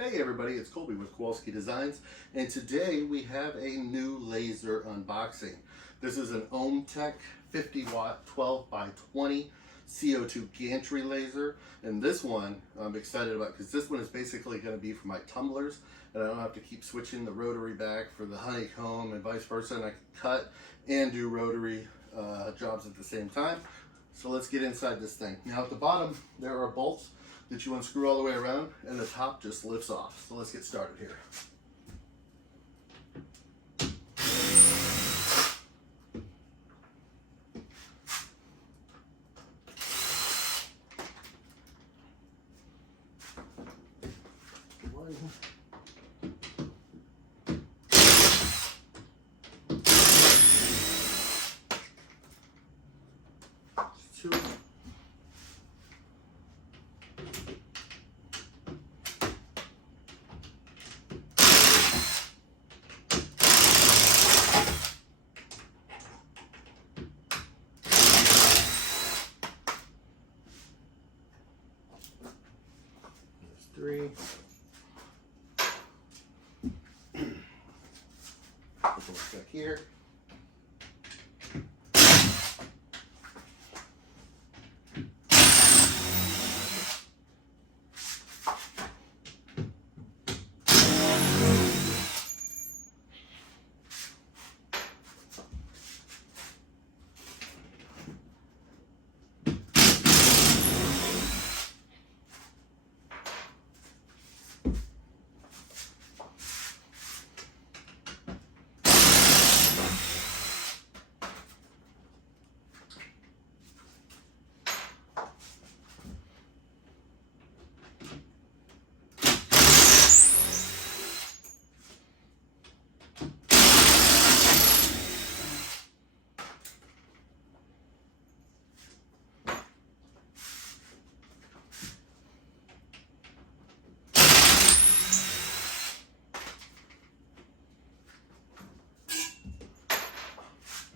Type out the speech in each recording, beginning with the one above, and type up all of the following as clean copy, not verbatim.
Hey everybody, it's Colby with Co2 Designs, and today we have a new laser unboxing. This is an Omtech 50W 12x20 CO2 gantry laser, and this one I'm excited about because this one is basically going to be for my tumblers, and I don't have to keep switching the rotary back for the honeycomb and vice versa, and I can cut and do rotary jobs at the same time. So let's get inside this thing. Now at the bottom there are bolts that you unscrew all the way around, and the top just lifts off. So let's get started here. One. Two. Three. Back here.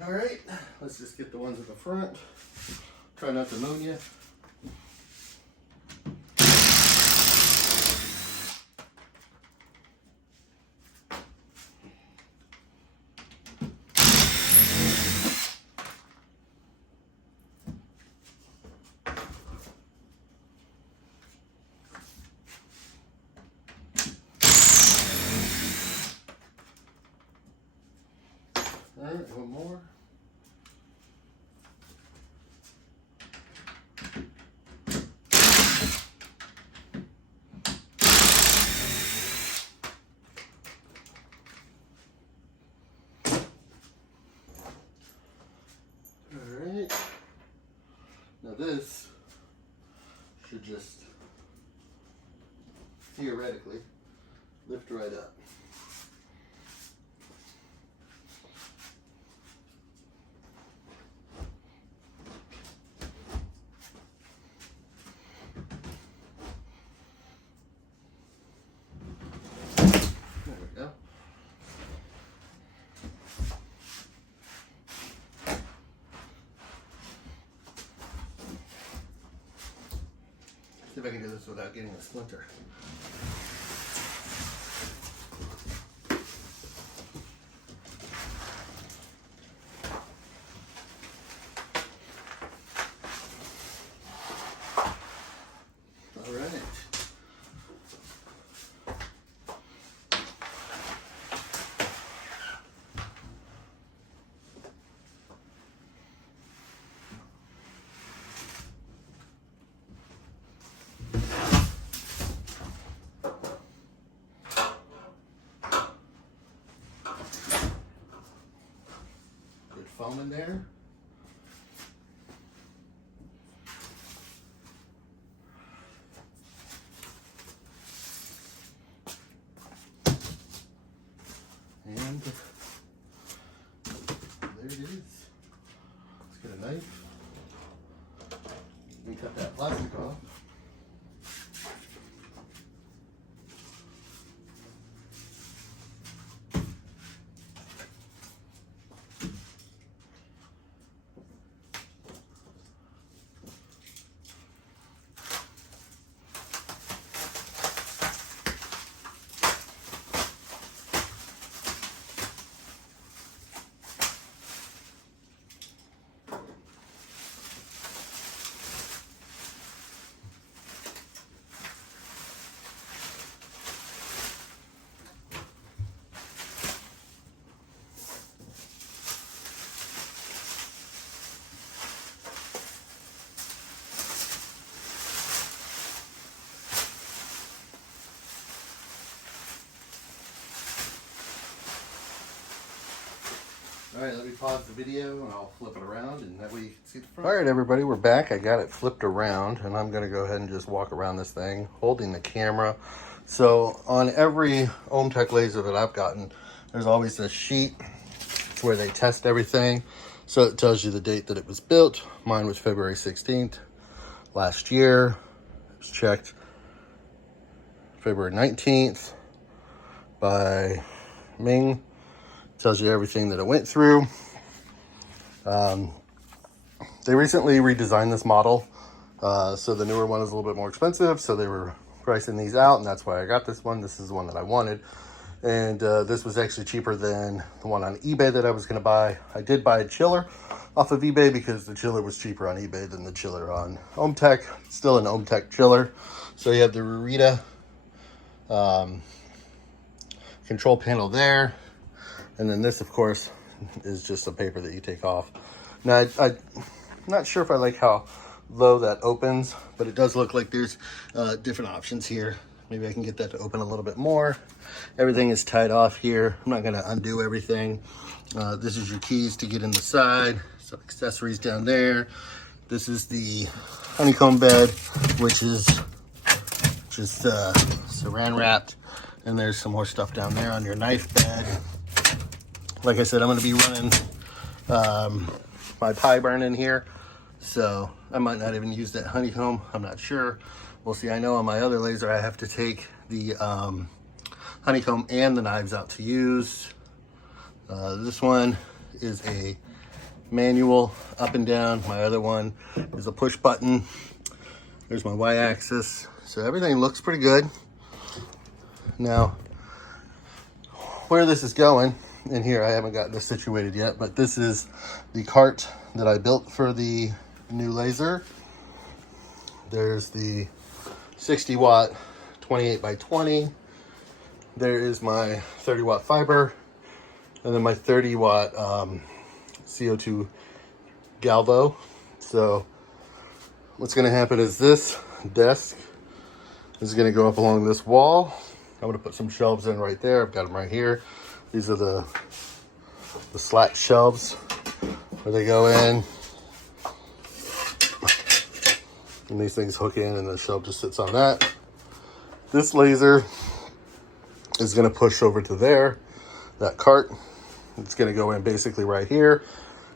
All right, let's just get the ones at the front. Try not to moan you. All right, one more. All right. Now this should just theoretically lift right up. See if I can do this without getting a splinter. All right. Foam in there. And there it is. Let's get a knife. Let me cut that plastic off. All right, let me pause the video and I'll flip it around and that way you can see the front. All right, everybody, we're back. I got it flipped around and I'm gonna go ahead and just walk around this thing holding the camera. So on every Omtech laser that I've gotten, there's always this sheet where they test everything. So it tells you the date that it was built. Mine was February 16th last year. It was checked February 19th by Ming. Tells you everything that it went through. They recently redesigned this model. So the newer one is a little bit more expensive. So they were pricing these out and that's why I got this one. This is the one that I wanted. And this was actually cheaper than the one on eBay that I was going to buy. I did buy a chiller off of eBay because the chiller was cheaper on eBay than the chiller on Omtech. Still an Omtech chiller. So you have the Rurita control panel there. And then this, of course, is just a paper that you take off. Now, I'm not sure if I like how low that opens, but it does look like there's different options here. Maybe I can get that to open a little bit more. Everything is tied off here. I'm not going to undo everything. This is your keys to get in the side. Some accessories down there. This is the honeycomb bed, which is just saran wrapped. And there's some more stuff down there on your knife bed. Like I said, I'm going to be running my pie burn in here. So I might not even use that honeycomb. I'm not sure. We'll see. I know on my other laser, I have to take the honeycomb and the knives out to use. This one is a manual up and down. My other one is a push button. There's my Y-axis. So everything looks pretty good. Now, where this is going, in here, I haven't got this situated yet, but this is the cart that I built for the new laser. There's the 60 watt 28 by 20. There is my 30 watt fiber, and then my 30 watt CO2 galvo. So what's going to happen is this desk is going to go up along this wall. I'm going to put some shelves in right there. I've got them right here. These are the slat shelves where they go in. And these things hook in and the shelf just sits on that. This laser is going to push over to there, that cart. It's going to go in basically right here.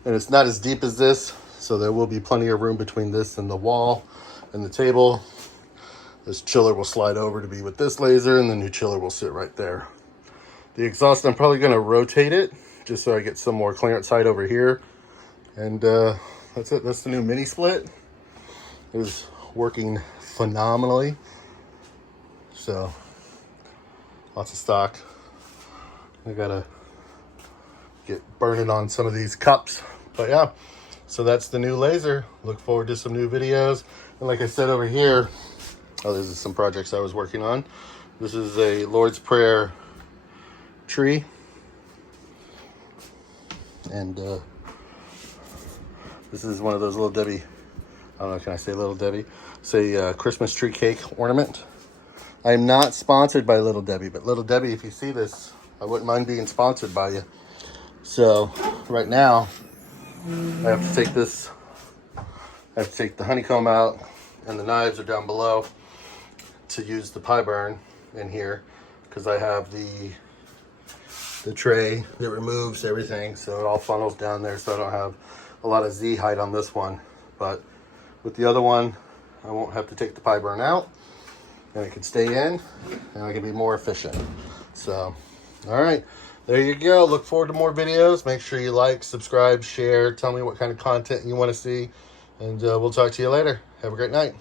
And it's not as deep as this, so there will be plenty of room between this and the wall and the table. This chiller will slide over to be with this laser, and the new chiller will sit right there. The exhaust, I'm probably going to rotate it just so I get some more clearance height over here. And that's it. That's the new mini split. It was working phenomenally. So, lots of stock. I gotta get burning on some of these cups. But yeah, so that's the new laser. Look forward to some new videos. And like I said over here, oh, this is some projects I was working on. This is a Lord's Prayer tree. And this is one of those Little Debbie, I don't know, can I say Little Debbie? Say Christmas tree cake ornament. I am not sponsored by Little Debbie, but Little Debbie, if you see this, I wouldn't mind being sponsored by you. So right now, I have to take this, I have to take the honeycomb out, and the knives are down below to use the pie burn in here, because I have the tray that removes everything, so it all funnels down there, so I don't have a lot of Z height on this one. But with the other one, I won't have to take the pie burn out, and it can stay in, and I can be more efficient. So, all right, there you go. Look forward to more videos. Make sure you like, subscribe, share. Tell me what kind of content you want to see, and we'll talk to you later. Have a great night.